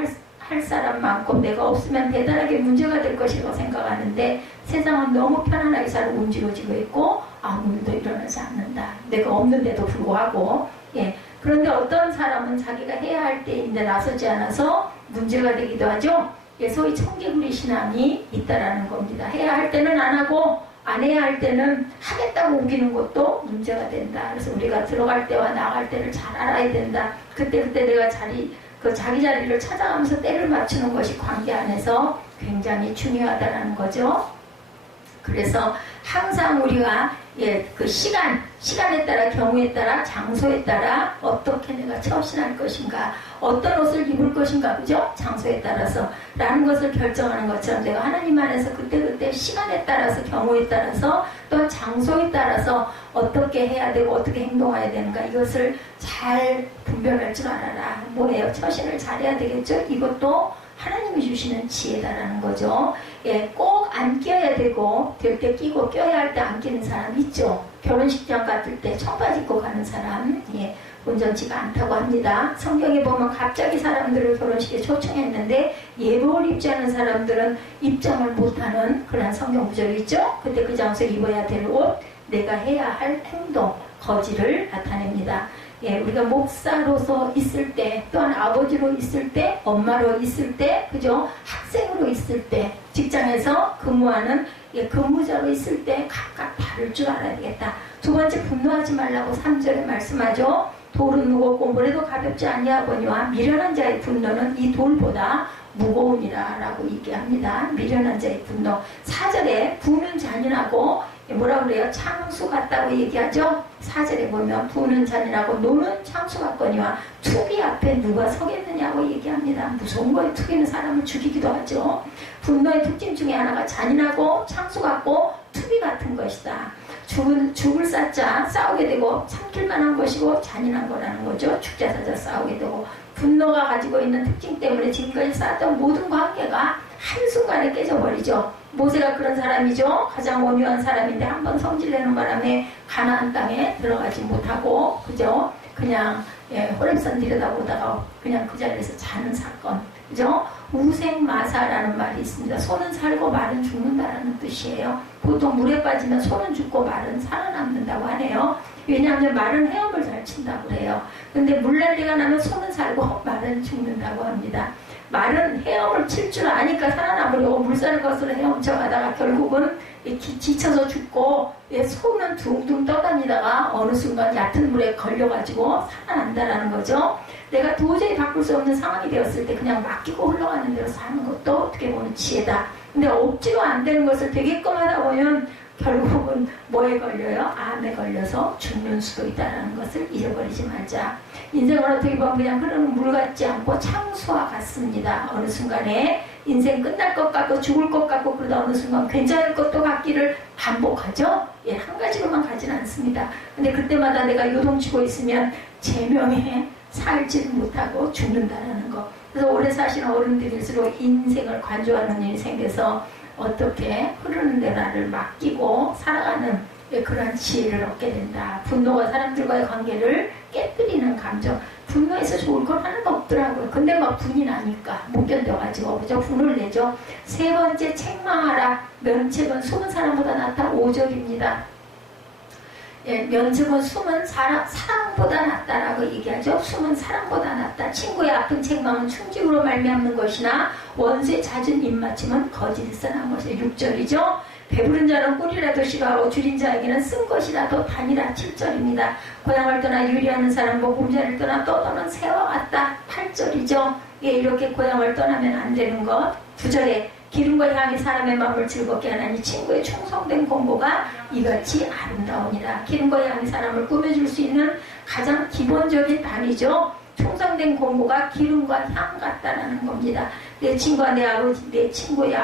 할 사람 많고 내가 없으면 대단하게 문제가 될 것이라고 생각하는데 세상은 너무 편안하게 잘 움직여지고 있고 아무 일도 일어나지 않는다. 내가 없는데도 불구하고. 예. 그런데 어떤 사람은 자기가 해야 할 때인데 나서지 않아서 문제가 되기도 하죠. 예, 소위 청개구리 신앙이 있다라는 겁니다. 해야 할 때는 안 하고 안 해야 할 때는 하겠다고 우기는 것도 문제가 된다. 그래서 우리가 들어갈 때와 나갈 때를 잘 알아야 된다. 그때 내가 자기 자리를 찾아가면서 때를 맞추는 것이 관계 안에서 굉장히 중요하다는 거죠. 그래서 항상 우리가 그 시간에 따라 경우에 따라 장소에 따라 어떻게 내가 처신할 것인가 어떤 옷을 입을 것인가 그죠? 장소에 따라서 라는 것을 결정하는 것처럼 내가 하나님 안에서 그때 시간에 따라서 경우에 따라서 또 장소에 따라서 어떻게 해야 되고 어떻게 행동해야 되는가 이것을 잘 분별할 줄 알아라. 뭐예요? 처신을 잘해야 되겠죠? 이것도 하나님이 주시는 지혜다라는 거죠. 예, 꼭 안 껴야 되고 될 때 끼고 껴야 할 때 안 끼는 사람 있죠. 결혼식장 갔을 때 청바지 입고 가는 사람 예, 온전치가 않다고 합니다. 성경에 보면 갑자기 사람들을 결혼식에 초청했는데 예복을 입지 않은 사람들은 입장을 못하는 그런 성경 구절이 있죠. 그때 그 장소에 입어야 될 옷, 내가 해야 할 행동, 거지를 나타냅니다. 예, 우리가 목사로서 있을 때, 또한 아버지로 있을 때, 엄마로 있을 때, 그죠? 학생으로 있을 때, 직장에서 근무하는 근무자로 있을 때 각각 다를 줄 알아야 되겠다. 두 번째, 분노하지 말라고 3절에 말씀하죠. 돌은 무겁고 모래도 가볍지 아니하거니와 미련한 자의 분노는 이 돌보다 무거우니라 라고 얘기합니다. 미련한 자의 분노. 4절에 부는 잔인하고 뭐라 그래요? 창수 같다고 얘기하죠. 4절에 보면 부는 잔인하고 노는 창수 같거니와 투기 앞에 누가 서겠느냐고 얘기합니다. 무서운 거예요. 투기는 사람을 죽이기도 하죠. 분노의 특징 중에 하나가 잔인하고 창수 같고 투기 같은 것이다. 죽을 쌓자 싸우게 되고 삼킬만 한 것이고 잔인한 거라는 거죠. 죽자사자 싸우게 되고 분노가 가지고 있는 특징 때문에 지금까지 쌓았던 모든 관계가 한순간에 깨져버리죠. 모세가 그런 사람이죠. 가장 온유한 사람인데 한번 성질내는 바람에 가나안 땅에 들어가지 못하고 그죠? 그냥 호렙산 들여다보다가 그냥 그 자리에서 자는 사건. 그죠? 우생마사라는 말이 있습니다. 손은 살고 말은 죽는다라는 뜻이에요. 보통 물에 빠지면 손은 죽고 말은 살아남는다고 하네요. 왜냐하면 말은 헤엄을 잘 친다고 그래요. 근데 물난리가 나면 손은 살고 말은 죽는다고 합니다. 말은 헤엄을 칠 줄 아니까 살아남으려고 물살을 거슬러 헤엄쳐 가다가 결국은 지쳐서 죽고 손은 둥둥 떠다니다가 어느 순간 얕은 물에 걸려가지고 살아난다라는 거죠. 내가 도저히 바꿀 수 없는 상황이 되었을 때 그냥 맡기고 흘러가는 대로 사는 것도 어떻게 보면 지혜다. 근데 억지로 안 되는 것을 되게끔 하다 보면 결국은 뭐에 걸려요? 암에 걸려서 죽는 수도 있다는 것을 잊어버리지 말자. 인생은 어떻게 보면 그냥 흐르는 물 같지 않고 창수와 같습니다. 어느 순간에 인생 끝날 것 같고 죽을 것 같고 그러다 어느 순간 괜찮을 것도 같기를 반복하죠. 한 가지로만 가지는 않습니다. 근데 그때마다 내가 요동치고 있으면 제명에 살지를 못하고 죽는다는 거. 그래서 오래 사신 어른들일수록 인생을 관조하는 일이 생겨서 어떻게 흐르는 대로를 맡기고 살아가는 그런 지혜를 얻게 된다. 분노가 사람들과의 관계를 깨뜨리는 감정. 분노해서 좋을 건 하나도 없더라고요. 근데 막 분이 나니까 못 견뎌가지고 그죠? 분을 내죠. 세 번째, 책망하라. 면책은 숨은 사람보다 낫다. 5절입니다. 면책은 숨은 사랑보다 낫다라고 얘기하죠. 숨은 사랑보다 낫다. 친구의 아픈 책망은 충직으로 말미암는 것이나 원수의 잦은 입맞춤은 거짓을 써난 것이에요. 6절이죠. 배부른 자는 꿀이라도 싫어하고 줄인 자에게는 쓴 것이라도 단이라. 7절입니다. 고향을 떠나 유리하는 사람 보금자리를 떠나 떠도는 새와 같다. 8절이죠. 이렇게 고향을 떠나면 안 되는 것. 9절에 기름과 향이 사람의 마음을 즐겁게 하나니 친구의 충성된 공고가 이같이 아름다우니라. 기름과 향이 사람을 꾸며줄 수 있는 가장 기본적인 단위죠. 충성된 공고가 기름과 향 같다라는 겁니다. 내 친구와 내 아버지, 내 친구의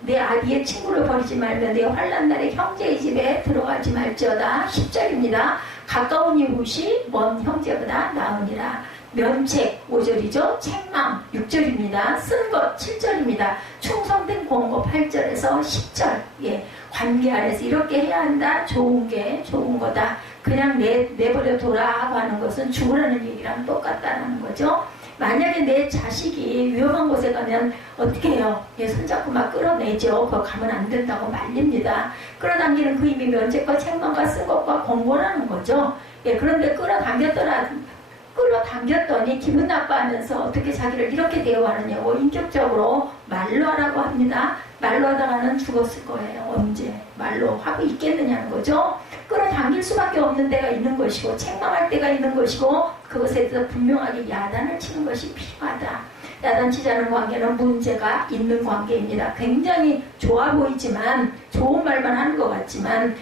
내 아비의 친구를 버리지 말며 내 환난 날에 형제의 집에 들어가지 말지어다. 10절입니다. 가까운 이웃이 먼 형제보다 나으니라. 면책 5절이죠. 책망 6절입니다. 쓴 것 7절입니다. 충성된 공고 8절에서 10절. 관계 안에서 이렇게 해야 한다. 좋은 게 좋은 거다. 그냥 내버려 둬라고 하는 것은 죽으라는 얘기랑 똑같다는 거죠. 만약에 내 자식이 위험한 곳에 가면 어떻게 해요? 손잡고 막 끌어내죠. 그거 가면 안 된다고 말립니다. 끌어당기는 그 의미 면책과 책망과 쓴 것과 공고라는 거죠. 그런데 끌어당겼더니 기분 나빠하면서 어떻게 자기를 이렇게 대우하느냐고 인격적으로 말로 하라고 합니다. 말로 하다가는 죽었을 거예요. 언제 말로 하고 있겠느냐는 거죠. 끌어당길 수밖에 없는 때가 있는 것이고 책망할 때가 있는 것이고 그것에 대해서 분명하게 야단을 치는 것이 필요하다. 야단치지 않은 관계는 문제가 있는 관계입니다. 굉장히 좋아 보이지만 좋은 말만 하는 것 같지만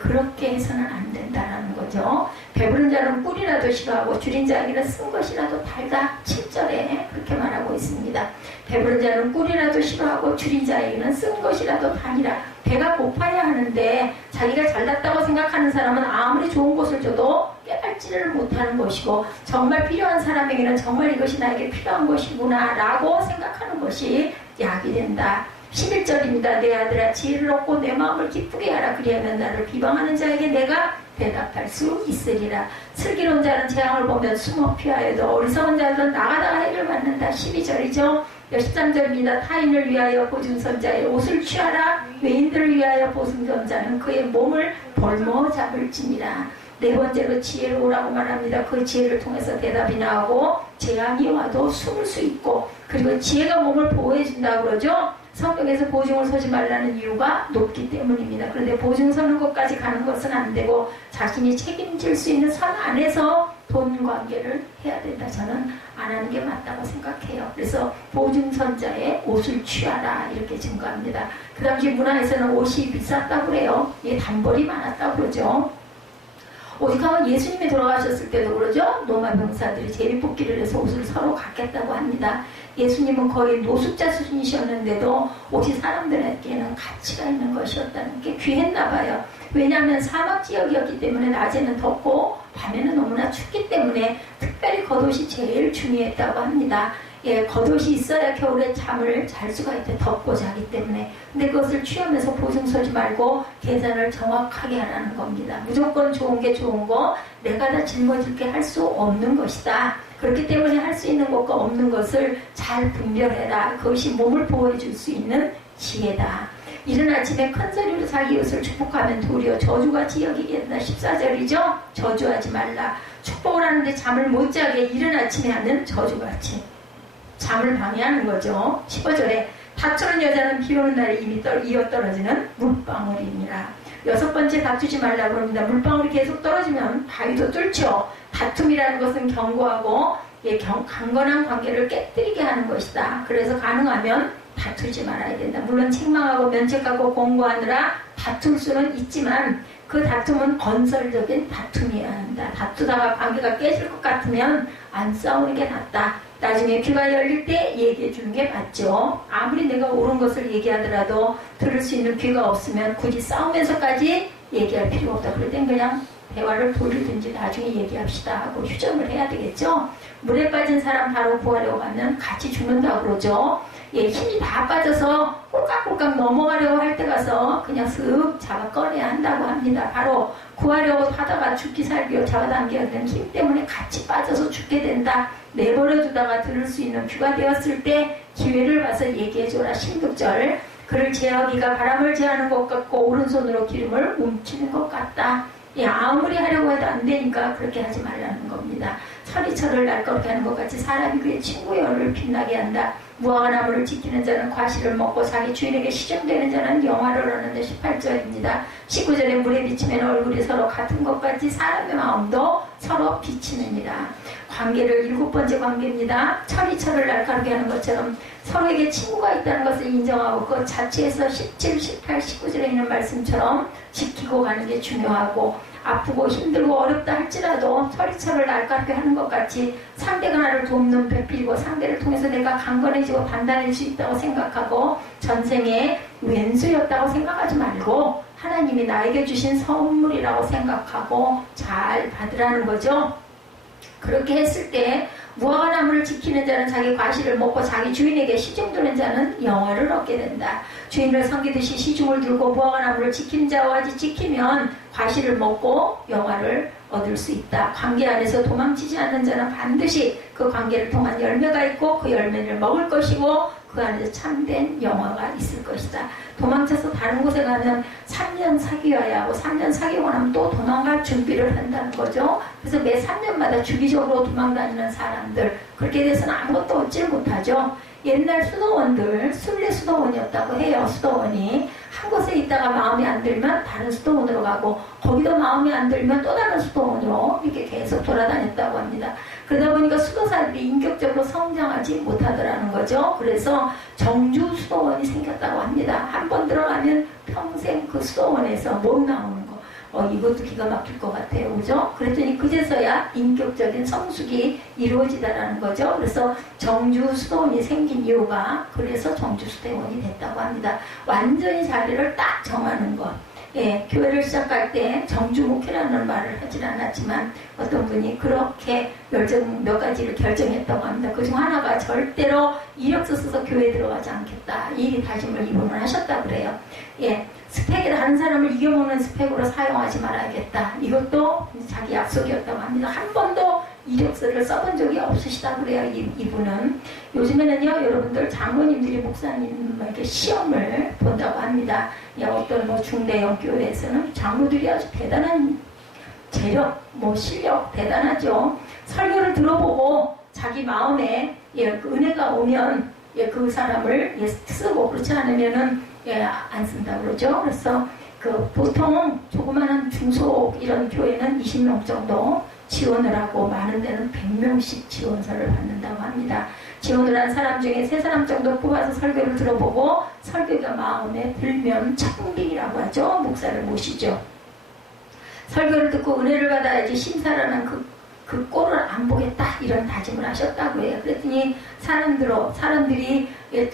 그렇게 해서는 안 된다는 거죠. 배부른 자는 꿀이라도 싫어하고 줄인 자에게는 쓴 것이라도 달다. 7절에 그렇게 말하고 있습니다. 배부른 자는 꿀이라도 싫어하고 줄인 자에게는 쓴 것이라도 달이라. 배가 고파야 하는데 자기가 잘났다고 생각하는 사람은 아무리 좋은 것을 줘도 깨닫지를 못하는 것이고 정말 필요한 사람에게는 정말 이것이 나에게 필요한 것이구나 라고 생각하는 것이 약이 된다. 11절입니다. 내 아들아 지혜를 얻고 내 마음을 기쁘게 하라. 그리하면 나를 비방하는 자에게 내가 대답할 수 있으리라. 슬기로운 자는 재앙을 보면 숨어 피하여도 어리석은 자는 나가다가 해를 받는다. 12절이죠. 13절입니다. 타인을 위하여 보증선자의 옷을 취하라. 외인들을 위하여 보증선자는 그의 몸을 볼모 잡을지니라. 네 번째로 지혜로우라고 말합니다. 그 지혜를 통해서 대답이 나오고 재앙이 와도 숨을 수 있고, 그리고 지혜가 몸을 보호해준다고 그러죠. 성경에서 보증을 서지 말라는 이유가 높기 때문입니다. 그런데 보증 서는 것까지 가는 것은 안 되고 자신이 책임질 수 있는 선 안에서 돈 관계를 해야 된다. 저는 안 하는 게 맞다고 생각해요. 그래서 보증선자의 옷을 취하라 이렇게 증거합니다. 그 당시 문화에서는 옷이 비쌌다고 그래요. 이게 단벌이 많았다고 그러죠. 오직 한번 예수님이 돌아가셨을 때도 그러죠. 로마 병사들이 제비뽑기를 해서 옷을 서로 갖겠다고 합니다. 예수님은 거의 노숙자 수준이셨는데도 옷이 사람들에게는 가치가 있는 것이었다는 게 귀했나 봐요. 왜냐하면 사막 지역이었기 때문에 낮에는 덥고 밤에는 너무나 춥기 때문에 특별히 겉옷이 제일 중요했다고 합니다. 예, 겉옷이 있어야 겨울에 잠을 잘 수가 있대. 덥고 자기 때문에. 근데 그것을 취하면서 보증 서지 말고 계산을 정확하게 하라는 겁니다. 무조건 좋은 게 좋은 거, 내가 다 짊어질게 할 수 없는 것이다. 그렇기 때문에 할 수 있는 것과 없는 것을 잘 분별해라. 그것이 몸을 보호해 줄 수 있는 지혜다. 이른 아침에 큰 소리로 자기 이웃을 축복하면 도리어 저주같이 여기게 된다. 14절이죠. 저주하지 말라. 축복을 하는데 잠을 못 자게 이른 아침에 하는 저주같이 잠을 방해하는 거죠. 15절에 다투는 여자는 비 오는 날에 이미 이어 떨어지는 물방울이니라. 여섯 번째, 다투지 말라고 합니다. 물방울이 계속 떨어지면 바위도 뚫죠. 다툼이라는 것은 경고하고 강건한 관계를 깨뜨리게 하는 것이다. 그래서 가능하면 다투지 말아야 된다. 물론 책망하고 면책하고 공고하느라 다툴 수는 있지만 그 다툼은 건설적인 다툼이어야 한다. 다투다가 관계가 깨질 것 같으면 안 싸우는 게 낫다. 나중에 귀가 열릴 때 얘기해 주는 게 맞죠. 아무리 내가 옳은 것을 얘기하더라도 들을 수 있는 귀가 없으면 굳이 싸우면서까지 얘기할 필요가 없다. 그럴 땐 그냥 대화를 돌리든지 나중에 얘기합시다 하고 휴전을 해야 되겠죠. 물에 빠진 사람 바로 구하려고 하면 같이 죽는다고 그러죠. 예, 힘이 다 빠져서 꼴깍꼴깍 넘어가려고 할 때 가서 그냥 쓱 잡아 꺼내야 한다고 합니다. 바로 구하려고 하다가 죽기 살기로 잡아당겨야 되는 힘 때문에 같이 빠져서 죽게 된다. 내버려 두다가 들을 수 있는 귀가 되었을 때 기회를 봐서 얘기해줘라. 16절. 그를 제어기가 바람을 제하는 것 같고 오른손으로 기름을 움키는 것 같다. 예, 아무리 하려고 해도 안 되니까 그렇게 하지 말라는 겁니다. 서리철을 날카롭게 하는 것 같이 사람이 그의 친구의 얼을 빛나게 한다. 무화과 나무를 지키는 자는 과실을 먹고 자기 주인에게 시중되는 자는 영화를 얻는다. 18절입니다. 19절에 물에 비치면 얼굴이 서로 같은 것 같이 사람의 마음도 서로 비치느니라. 관계를 7번째 관계입니다. 철이 날카롭게 하는 것처럼 서로에게 친구가 있다는 것을 인정하고 그 자체에서 17, 18, 19절에 있는 말씀처럼 지키고 가는 게 중요하고 아프고 힘들고 어렵다 할지라도 철이 날카롭게 하는 것 같이 상대가 나를 돕는 배필이고 상대를 통해서 내가 강건해지고 단단해질 수 있다고 생각하고 전생에 왼수였다고 생각하지 말고 하나님이 나에게 주신 선물이라고 생각하고 잘 받으라는 거죠. 그렇게 했을 때 무화과 나무를 지키는 자는 자기 과실을 먹고 자기 주인에게 시중드는 자는 영화를 얻게 된다. 주인을 섬기듯이 시중을 들고 무화과 나무를 지키는 자와 같이 지키면 과실을 먹고 영화를 얻을 수 있다. 관계 안에서 도망치지 않는 자는 반드시 그 관계를 통한 열매가 있고 그 열매를 먹을 것이고 그 안에서 참된 영화가 있을 것이다. 도망쳐서 다른 곳에 가면 3년 사귀어야 하고 3년 사귀고 나면 또 도망갈 준비를 한다는 거죠. 그래서 매 3년마다 주기적으로 도망다니는 사람들, 그렇게 돼서는 아무것도 얻질 못하죠. 옛날 수도원들, 순례 수도원이었다고 해요. 수도원이 한 곳에 있다가 마음에 안 들면 다른 수도원으로 가고 거기도 마음에 안 들면 또 다른 수도원으로 이렇게 계속 돌아다녔다고 합니다. 그러다 보니까 수도사들이 인격적으로 성장하지 못하더라는 거죠. 그래서 정주 수도원이 생겼다고 합니다. 한 번 들어가면 평생 그 수도원에서 못 나오는 거. 이것도 기가 막힐 것 같아요. 그죠? 그랬더니 그제서야 인격적인 성숙이 이루어지다라는 거죠. 그래서 정주 수도원이 생긴 이유가 그래서 정주 수도원이 됐다고 합니다. 완전히 자리를 딱 정하는 것. 예, 교회를 시작할 때 정주 목회라는 말을 하진 않았지만 어떤 분이 그렇게 몇 가지를 결정했다고 합니다. 그중 하나가 절대로 이력서 써서 교회에 들어가지 않겠다. 이 다짐을 이분은 하셨다고 그래요. 예, 스펙을 다른 사람을 이겨먹는 스펙으로 사용하지 말아야겠다. 이것도 자기 약속이었다고 합니다. 한 번도 이력서를 써본 적이 없으시다고 그래요. 이분은. 요즘에는요, 여러분들 장로님들이 목사님에게 시험을 본다고 합니다. 어떤 중대형 교회에서는 장로들이 아주 대단한 재력, 실력 대단하죠. 설교를 들어보고 자기 마음에 그 은혜가 오면 그 사람을 쓰고, 그렇지 않으면은 안 쓴다 그러죠. 그래서 보통 조그마한 중소 이런 교회는 20명 정도 지원을 하고, 많은 데는 100명씩 지원서를 받는다고 합니다. 지원을 한 사람 중에 3사람 정도 뽑아서 설교를 들어보고 설교가 마음에 들면 청빙이라고 하죠. 목사를 모시죠. 설교를 듣고 은혜를 받아야지 심사라는 그 꼴을 안 보겠다, 이런 다짐을 하셨다고 해요. 그랬더니 사람들이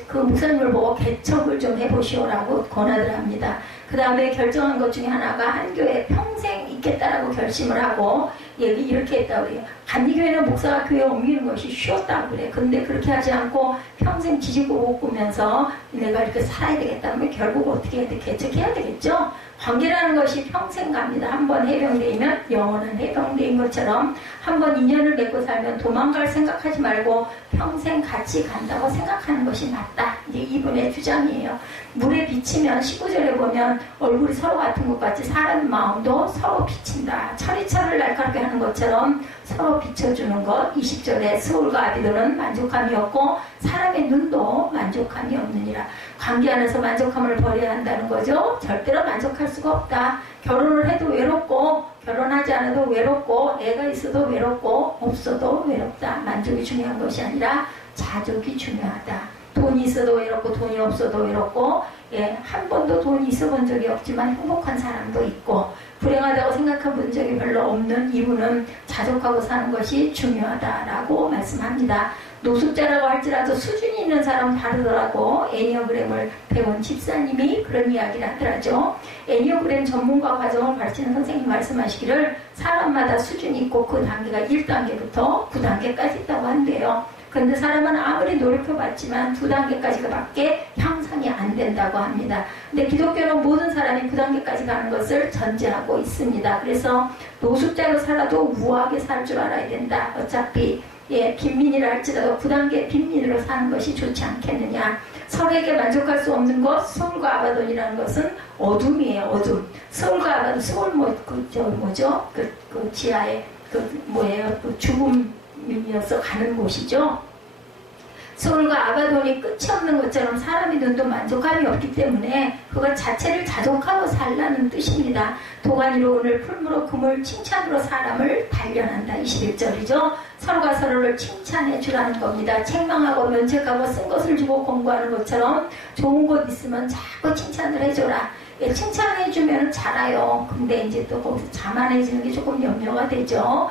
그 목사님을 보고 개척을 좀 해보시오라고 권하들 합니다. 그 다음에 결정한 것 중에 하나가 한 교회에 평생 있겠다라고 결심을 하고 이렇게 했다고 그래요. 간이교회는 목사가 교회에 옮기는 것이 쉬웠다고 그래요. 근데 그렇게 하지 않고 평생 뒤집고 볶으면서 내가 이렇게 살아야 되겠다면 결국 어떻게 해야 돼? 개척해야 되겠죠? 관계라는 것이 평생 갑니다. 한번 해병대이면 영원한 해병대인 것처럼 한번 인연을 맺고 살면 도망갈 생각하지 말고 평생 같이 간다고 생각하는 것이 맞다. 이게 이분의 주장이에요. 물에 비치면 19절에 보면 얼굴이 서로 같은 것 같이 사람 마음도 서로 비친다. 철이 날카롭게 하는 것처럼 서로 비춰주는 것. 20절에 스울과 아비도는 만족함이 없고 사람의 눈도 만족함이 없느니라. 관계 안에서 만족함을 버려야 한다는 거죠. 절대로 만족할 수가 없다. 결혼을 해도 외롭고 결혼하지 않아도 외롭고 애가 있어도 외롭고 없어도 외롭다. 만족이 중요한 것이 아니라 자족이 중요하다. 돈이 있어도 외롭고 돈이 없어도 외롭고 한 번도 돈이 있어 본 적이 없지만 행복한 사람도 있고 불행하다고 생각해 본 적이 별로 없는 이유는 자족하고 사는 것이 중요하다라고 말씀합니다. 노숙자라고 할지라도 수준이 있는 사람 다르더라고. 애니어그램을 배운 집사님이 그런 이야기를 하더라죠. 애니어그램 전문가 과정을 가르치는 선생님 말씀하시기를 사람마다 수준이 있고 그 단계가 1단계부터 9단계까지 있다고 한대요. 그런데 사람은 아무리 노력해봤지만 2단계까지가 밖에 향상이 안 된다고 합니다. 근데 기독교는 모든 사람이 9단계까지 가는 것을 전제하고 있습니다. 그래서 노숙자로 살아도 우아하게 살 줄 알아야 된다. 어차피 빈민이라 할지라도 9단계 빈민으로 사는 것이 좋지 않겠느냐. 서로에게 만족할 수 없는 것, 서울과 아바돈이라는 것은 어둠이에요. 어둠. 서울과 아바돈, 서울 뭐죠? 그 지하에 그 죽음이어서 가는 곳이죠. 서울과 아바돈이 끝이 없는 것처럼 사람의 눈도 만족함이 없기 때문에 그것 자체를 자족하고 살라는 뜻입니다. 도가니로 오늘 풀무로 금을 칭찬으로 사람을 단련한다. 21절이죠. 서로가 서로를 칭찬해 주라는 겁니다. 책망하고 면책하고 쓴 것을 주고 공부하는 것처럼 좋은 것 있으면 자꾸 칭찬을 해줘라. 칭찬해주면 잘아요. 근데 이제 또 거기서 자만해지는 게 조금 염려가 되죠.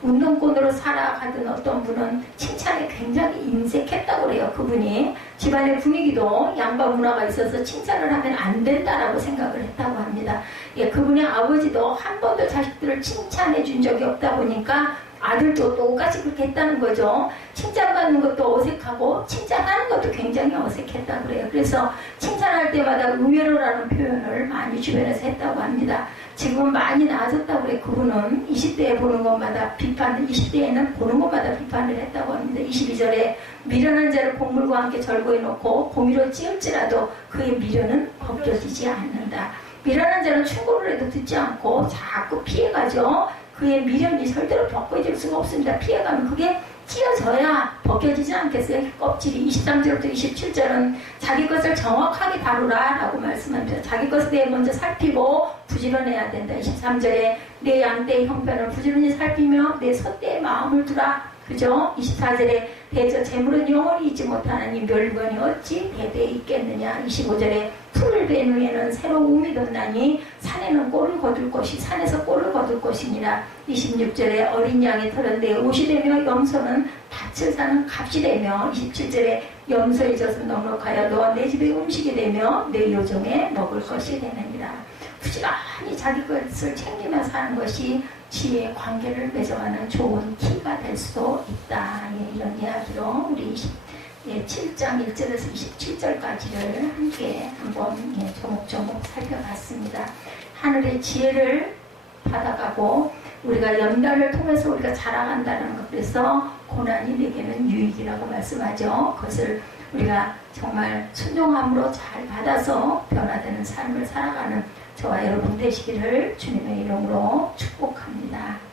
운동권으로 살아가던 어떤 분은 칭찬에 굉장히 인색했다고 그래요. 그분이 집안의 분위기도 양반 문화가 있어서 칭찬을 하면 안 된다라고 생각을 했다고 합니다. 그분의 아버지도 한 번도 자식들을 칭찬해 준 적이 없다 보니까 아들도 똑같이 그렇게 했다는 거죠. 칭찬받는 것도 어색하고 칭찬하는 것도 굉장히 어색했다고 그래요. 그래서 칭찬할 때마다 의외로라는 표현을 많이 주변에서 했다고 합니다. 지금 많이 나아졌다고 그래. 그분은 20대에 보는 것마다 비판을, 20대에는 보는 것마다 비판을 했다고 합니다. 22절에 미련한 자를 곡물과 함께 절거해 놓고 공의로 찌을지라도 그의 미련은 벗겨지지 않는다. 미련한 자는 충고를 해도 듣지 않고 자꾸 피해가죠. 그의 미련이 절대로 벗겨질 수가 없습니다. 피해가면 그게 찢어져야 벗겨지지 않겠어요. 껍질이. 23절부터 27절은 자기 것을 정확하게 다루라 라고 말씀합니다. 자기 것에 대해 먼저 살피고 부지런해야 된다. 23절에 내 양떼의 형편을 부지런히 살피며 내 소떼의 마음을 두라. 그죠? 24절에 대저 재물은 영원히 잊지 못하나니 멸관이 어찌 대대에 있겠느냐. 25절에 풀을 벤 후에는 새로 움이 돋나니 산에는 꼴을 거둘 것이 산에서 꼴을 거둘 것이니라. 26절에 어린 양의 털은 내 옷이 되며 염소는 밭을 사는 값이 되며 27절에 염소의 젖은 넉넉하여 너와 내 집의 음식이 되며 내 요정에 먹을 것이 되느니라. 부지런히 자기 것을 챙기며 사는 것이 지혜의 관계를 맺어가는 좋은 키가 될 수도 있다. 이런 이야기로 우리 7장 1절에서 27절까지를 함께 한번 조목조목 살펴봤습니다. 하늘의 지혜를 받아가고 우리가 연단을 통해서 우리가 자라간다는 것. 그래서 고난이 내게는 유익이라고 말씀하죠. 그것을 우리가 정말 순종함으로 잘 받아서 변화되는 삶을 살아가는 저와 여러분 되시기를 주님의 이름으로 축복합니다.